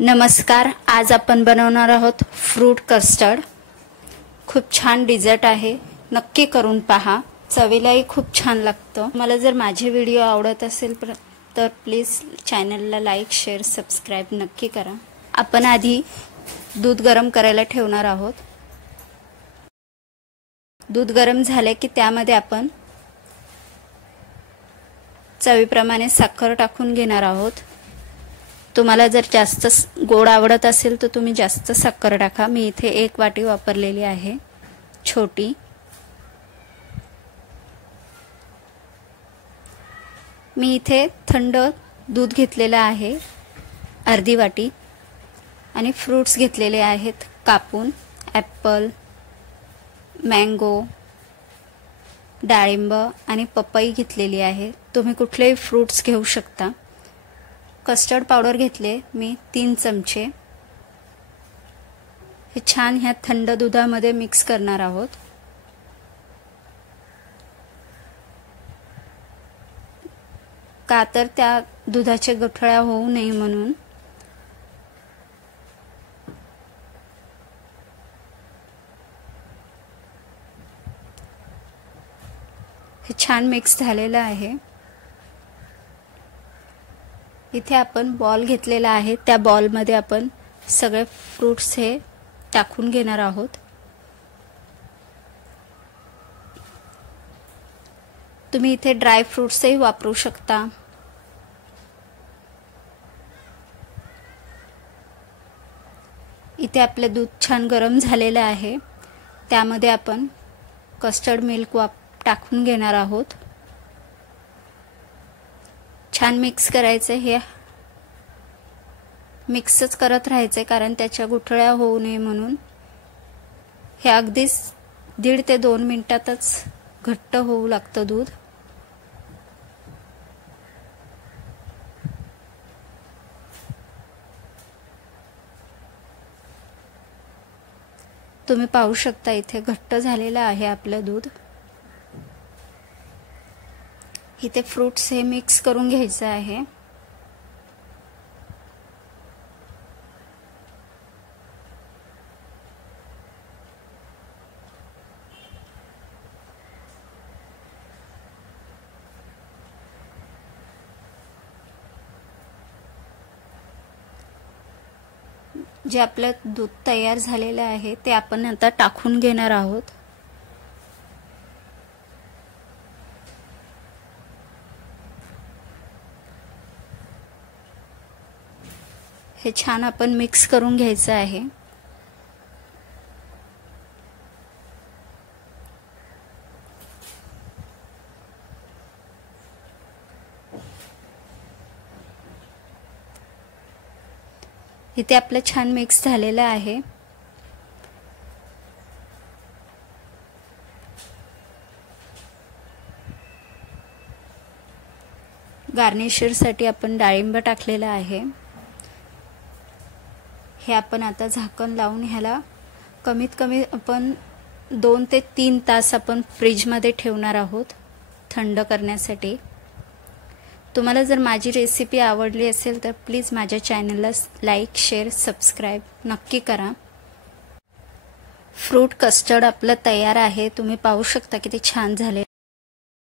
नमस्कार, आज आपण बनवणार आहोत फ्रूट कस्टर्ड। खूप छान डिझर्ट आहे, नक्की करून पहा, चवीलाही खूप छान लागतं। मला जर माझे व्हिडिओ आवडत असेल तर प्लीज चॅनलला लाईक शेअर सबस्क्राइब नक्की करा। आपण आधी दूध गरम करायला ठेवणार आहोत। दूध गरम झाले की त्यामध्ये आपण चवीप्रमाणे साखर टाकून घेणार आहोत। तुम्हाला जर जास्त गोड आवडत असेल तर तुम्ही जास्त साखर टाका। मी इथे 1 वाटी वापरलेली आहे, छोटी। मी इथे थंड दूध घेतलेलं आहे, अर्धी वाटी, आणि फ्रूट्स घेतलेले आहेत कापून। ॲपल, मँगो, डाळिंब आणि पपई घेतलेली आहे। तुम्ही कुठलेही फ्रूट्स घेऊ शकता। कस्टर्ड पावडर घेतले मी 3 चमचे। हे छान ह्या थंड दुधामध्ये मिक्स करणार आहोत। का तर त्या दुधाचे गठळ्या होऊ नये म्हणून। हे छान मिक्स झालेलं आहे। इथे आपण बॉल घेतलेला आहे, त्या बॉल मध्ये आपण सगळे फ्रूट्स हे टाकून घेणार आहोत। तुम्ही इथे ड्राय फ्रूट्सही वापरू शकता। इथे आपले दूध छान गरम झालेले आहे, त्यामध्ये आपण कस्टर्ड मिल्क टाकून घेणार आहोत। छान मिक्स करायचे, हे मिक्सच करत राहायचे कारण त्याच्या गुठळ्या होऊ नये म्हणून। हे अगदीच 1.5 ते 2 मिनिटातच घट्ट होऊ लागतं दूध। तुम्ही पाहू शकता इथे घट्ट झालेलं आहे आपलं दूध। इथे फ्रूट्स हे मिक्स करून घ्यायचं आहे। जे आपलं दूध तयार झालेलं आहे ते आपण आता टाकून घेणार आहोत। हे छान आपण मिक्स करून घ्यायचं आहे। इथे आपलं छान मिक्स झालेलं आहे। गार्निशरसाठी आपण डाळिंब टाकलेलं आहे। हे आपण आता झाकण लावून ह्याला कमीत कमी आपण 2 ते 3 तास आपण फ्रीज मध्ये ठेवणार आहोत थंड करण्यासाठी। तुम्हाला जर माझी रेसिपी आवडली असेल तर प्लीज माझ्या चॅनलला लाईक शेअर सबस्क्राइब नक्की करा। फ्रूट कस्टर्ड आपलं तयार आहे, तुम्ही पाहू शकता किती छान झाले।